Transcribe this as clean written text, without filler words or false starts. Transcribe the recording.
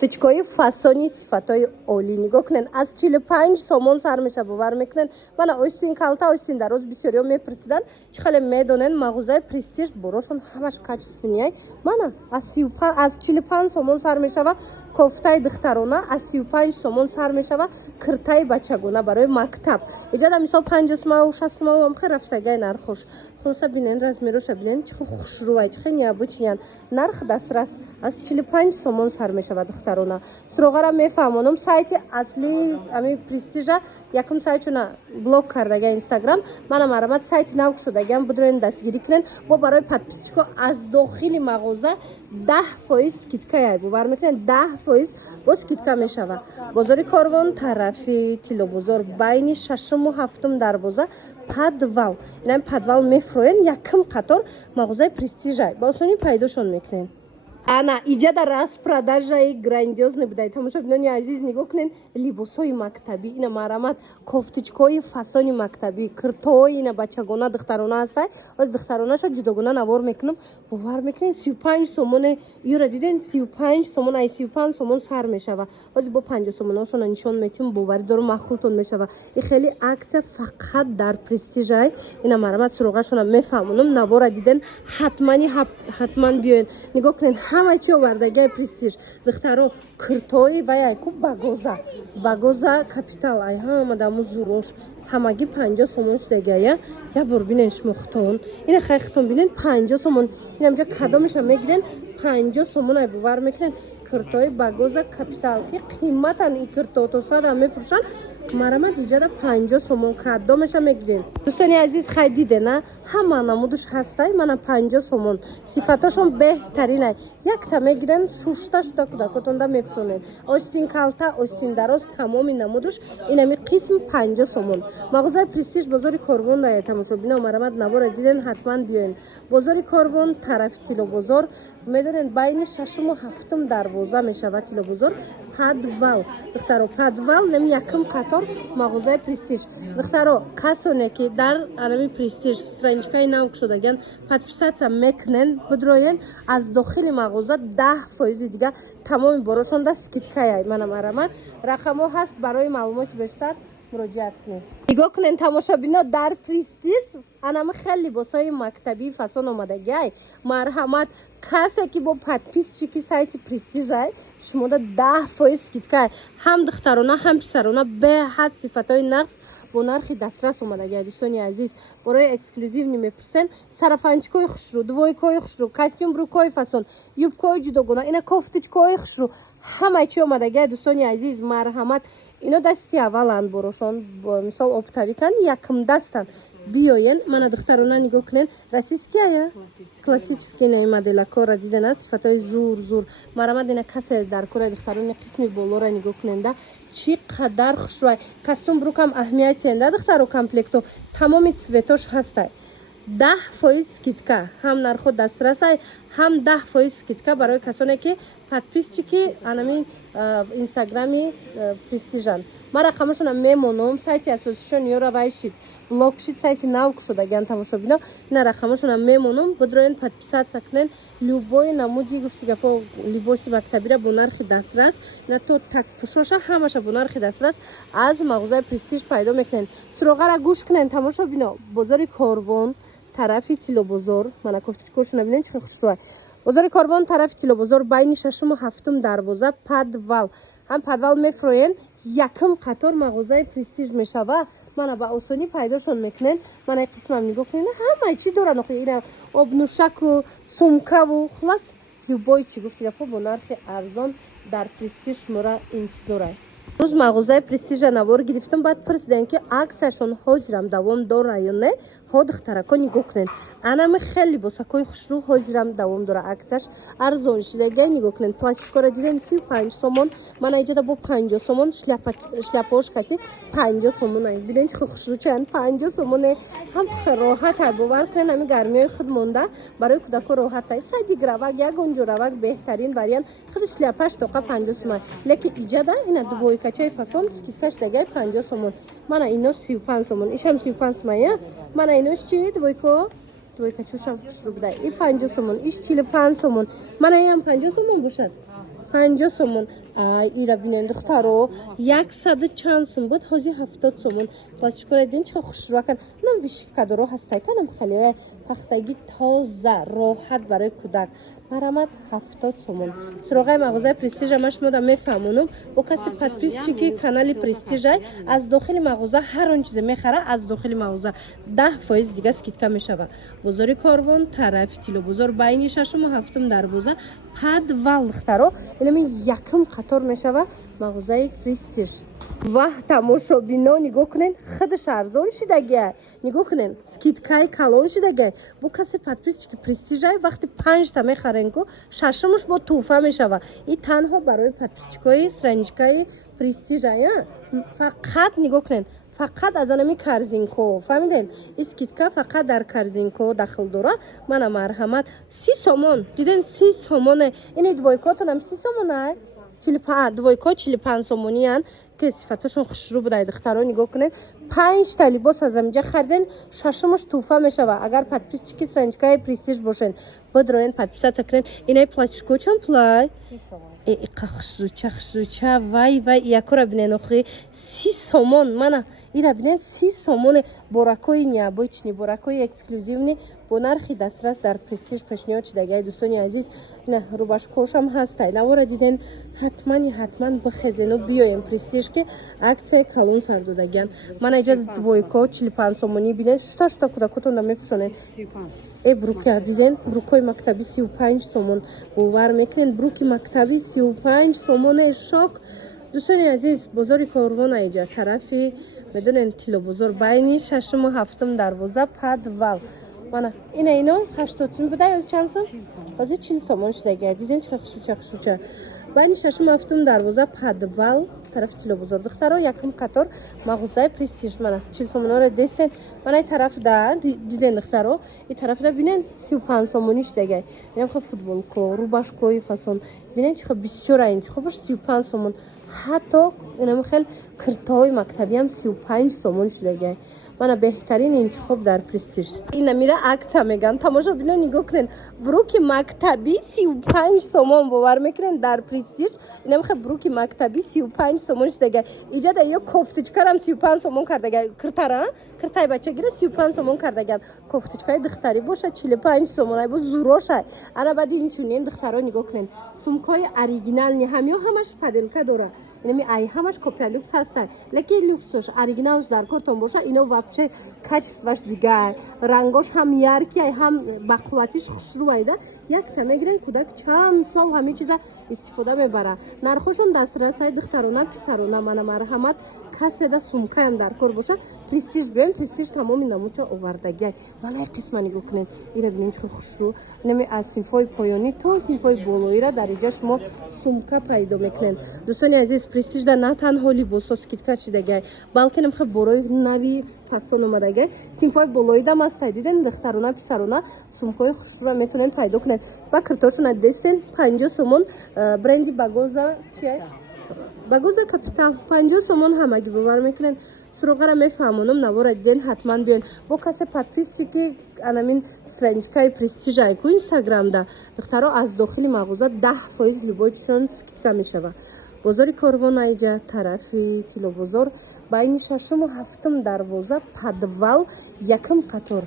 кофточкои фасони сифатои олӣ нигоҳ кунед. Аз 45 сомон сар меша бовар мекунед. Мана остин калта, остин дароз бисёриҳо мепурсидан чӣ хеле медонед мағозаи Престиж борошон ҳамаш качественияй. Мана аз 45 сомон сар мешава кофтаи духтарона, аз 35 сомон сар мешава киртаи бачагона барои мактаб. Иҷада мисол 50 сомон 60 сомон ам хе рафсагай нархош. Хулоса бинен размероша бинен чихо хушрувай чихо необычнян. Нарх дастрас аз 45 сомон сар мешава духтарона. Суроғара мефаҳмонам сайти асли ами Престижа якум сайтчуна блок кардага Инстаграм. Мана марамат сайти нав кушодагам будроен дастгирӣ кунен. Бо барои подписчико аз дохили мағоза 10% скидка яй бовар мекунен. 10% бо скидка мешава. Бозори Корвон тарафи Тилобозор байни 6-му 7-ум дарвоза подвал. Инам подвал мефроен якум қатор мағозаи Престижа. Ба осонӣ пайдошон мекунен. Ана иҷада распродажаи грандиозный будай. Тамошобинони азиз нигоҳ кунен либосои мактабӣ. Ина марамат кофточкои фасони мактабӣ, киртои ина бачагона духтарона ҳастай. Оз духтаронаша ҷудогона навор мекунам. Бовар мекунен 35 сомоне юра диден 35 сомон ай 35 сомон сар мешава. Оз бо 50 сомоношона нишон метим бовари дору махултон мешава. И хели акция фақат дар Престижай. Ина марамат суроғашона мефаҳмонам навора диден ҳатман биёен. Нигоҳ кунен ҳама чи овардагиай Престиж. Духтаро киртои ваяй ку багоза капитал ай ҳама даму зурош ҳамаги 50 сомон шудагая. Я бор бинен шмохтон. Ина хайхтон бинен 50 сомон. Инамҷа кадомеша мегирен 50 сомон ай бовар мекунен. Киртои багоза капитал ки қиматан и кирто то сада мефурӯшанд. Марамат иҷада 50 сомон кадомеша мегирен. Дӯстони азиз хай дидена ҳама намудуш ҳастай. Мана 50 сомон сифатошон беҳтаринай. Якта мегирен шушта шуда кудакотонда мепӯшонед. Остин калта, остин дароз тамоми намудуш инами қисм 50 сомон. Мағозаи Престиж бозори Корвон дая тамошобино марамат навора диден ҳатман биёен. Бозори Корвон тарафи Тилобозор медонен байни 6-му 7-ум дарвоза мешава Тилобозор подвал. Духтаро подвал нем якум қатор мағозаи Престиж. Духтаро касоне ки дар анами Престиж страничкаи нав кушодаган подписатсия мекунен будроен аз дохили мағоза 10% дига тамоми борошонда скидка яй. Мана марамат рақамо ҳаст барои маълумоти бештар муроҷиат кунед. нигоҳ кунен тамошобино дар Престиж анами хеле либосои мактабӣ фасон омадагиай. Марҳамат касе ки бо подписчики сайти Престижай шумода 10% скидка ҳам духтарона ҳам писарона беҳад сифатои нағз бо нархи дастрас омадагиай. Дӯстони азиз барои эксклюзивни мепурсен сарафанчикои хушрӯ, двойкои хушрӯ, костюм брукои фасон, юбкои ҷудогона, ина кофточкои хушрӯ ҳама чи омадагиай. Дӯстони азиз марҳамат ино дасти авваланд борошон мисол оптавикан якум дастан биёен. Мана духтарона нигоҳ кунен расистскияя классический модела кора дидена сифатои зур марамат ина касе дар кораи духтарони қисми болора нигоҳ куненда чӣ қадар хушрӯай. Костюм брукам аҳамиятиенда духтаро комплекто тамоми цветош ҳастай. 10% скидка ҳам нархо дастрасай ҳам 10% скидка барои касоне ки подписчики анами инстаграми Престижан. Ма рақамашона мемонам сайти асосишон ёравай шид блог шид сайти нав кушодаган тамошобино ина рақамашона мемонам будроен подписатсия кунен любой намуди гуфтигапо либоси мактабира бо нархи дастрас ина то такпушоша ҳамаша бо нархи дастрас аз мағозаи Престиж пайдо мекунен. Суроғара гӯш кунен тамошобино бозори Корвон тарафи Тилобозор мана кофточкошона бинен чӣ хушрӯай. Бозори Корвон тарафи Тилобозор байни 6-му 7-ум дарвоза подвал. ҳам подвал мефроен якум қатор мағозаи Престиж мешава. Мана ба осонӣ пайдошон мекунен. Мана қисмам нигоҳ кунен ҳама чӣ доран охи ина обнушаку сумкаву хулас любой чӣ гуфтигапо бо нархи арзон дар Престиж шумора интизорай. рӯз мағозаи Престижа навор гирифтам баъд пурсидем ки аксияшон ҳозирам давом дора ё не. ҳо духтарако нигоҳ кунен анами хеле либосакои хушрӯ ҳозирам давом дора аксияш арзон шидагиай. нигоҳ кунен пластикора диден 35 сомон. мана иҷада бо 50 сомон шляпаош кати 50 сомон ай бинен чихо хушрӯчанд 50 сомоне ҳам роҳатай бовар кунен ами гармиҳои худ монда барои кудако роҳатай садигравак ягонҷоравак беҳтарин вариант худи шляпаш тоқа 50 сомон лекин иҷада ина двойкачаи фасон скидка шидагиай 50 сомон. мана инош 35 сомон ишам 35 сомон. мана инош чи двойка чушам хушрӯ будай и 50 сомон иш 45 сомон. мана ям 50 сомон бошад 50 сомон. Ира бинен духтаро 100 чанд сом буд ҳозир 70 сомон. Пластикора дин чиқа хушрӯкан. Нам вишифкадоро ҳастай канам хали пахтаги тоза роҳат барои кӯдак. Марамад 70 сомон. Суроғай мағозаи Престиж ама шумо да мефаҳмонум. Бо каси подписчики канали Престижай аз дохили мағоза ҳар он чизе мехара аз дохили мағоза 10% дига скидка мешава. Бозори Корвон тарафи Тилобозор байни 6-ум ва 7-ум дарвоза подвал духтаро инами якм қатор мешава мағозаи Престиж. Ваҳ тамошобино нигоҳ кунен хидаш арзон шидагия. Нигоҳ кунен скидкаи калон шидагия. Бо каси подписчики Престижай вақти 5 та мехарен ко 6-умш бо туҳфа мешава. И танҳо барои подписчикои страничкаи Престижай. Фақат нигоҳ кунен фақат аз анами корзинко фаҳмиден ин скидка фақат дар корзинко дахл дора. Мана марҳамат 30 сомон диден 30 сомоне ини двойкотонам 30 сомонай 45 двойко 45 сомониян ки сифаташон хушрӯ будай духтаро нигоҳ кунед 5 та либос аз амиҷа хариден 6-умш туҳфа мешава агар подписчики страничкаи Престиж бошен бидроен подписата кунен инаи платишко чанд пулай иқа хушрӯча вай якора бинен охи 30 сомон мана ира бинен 30 сомоне боракои необычни боракои эксклюзивни бо нархи дастрас дар Престиж пешниҳод шидагиай дӯстони азиз ина рубашкошам ҳастай навора диден ҳатман бихезену биёем Престиж ки аксияи калон сар додагиян мана иҷа двойко 45 сомонӣ бинен шута кӯдакотонда меписонед брука диден брукои мактаби 35 сомон бовар мекунен бруки мактаби 35 сомоне шок дӯстони азиз бозори Корвон иҷа тарафи медонен Тилобозор байни 6-ум ва 7-ум дарвоза подвал мана ино 80 сом буда ёз чанд сом ҳозир 40 сомон шидагия диден чиқа хушрӯча байни 6-ум ва 7-ум дарвоза подвал тарафи Тилобозор духтаро якм қатор мағозаи Престиж мана 40 сомонро дестен мана ин тарафда диден духтаро ин тарафда бинен 35 сомонӣ шидагия инам ха футболко рубашкои фасон бинен чиқа бисёр интихобаш 35 сомон ҳатто инам хел киртои мактабиам 35 сомон шидагия мана беҳтарин интихоб дар Престиж ина мира акция меган тамошо бино нигоҳ кунен бруки мактаби 35 сомон бовар мекунен дар Престиж инам ха бруки мактаби 35 сомон шидагия иҷа дар ё кофтичкарам 35 сомон кардагия киртаи бачагира 35 сомон кардагиян кофтичкаи духтарӣ боша 45 сомон ай бо зурошай ана баъди инчунин духтаро нигоҳ кунен сумкои оригинални ҳамё ҳамаш паделка дора инами ай ҳамаш копия люкс ҳастай лекин люксош оригиналш дар кортон боша ино вообще качестваш дигар рангош ҳам яркий ҳам бақувватиш хушрӯайда якта мегирен кӯдак чанд сол ҳамин чиза истифода мебара нархошон дастрасаи духтарона писарона мана марҳамат каседа сумкаям дар кор боша Престиж биён Престиж тамоми намуча овардагиай валай қисма нигоҳ кунен ира бинем чиқа хушрӯ инами аз синфҳои поёнӣ то синфҳои болоира дар иҷа шумо сумка пайдо мекунен дӯстони азиз Престижда на танҳо либосо скидка шидагиай балки намха борои нави фасон омадагиай синфҳои болоидам ҳастай диден духтарона писарона сумкаи хушрӯа метавонен пайдо кунен ва киртошона дестен 50 сомон бренди багоза чиай багоза капитал 50 сомон ҳамаги бовар мекунен суроғара мефаҳмонам навора диден ҳатман биёен бо касе подписчики анамин страничкаи Престижай ку инстаграмда духтаро аз дохили мағоза 10% либосишон скидка мешава бозори Корвон иҷа тарафи Тилобозор байни 6-ум ва 7-ум дарвоза подвал якм қатор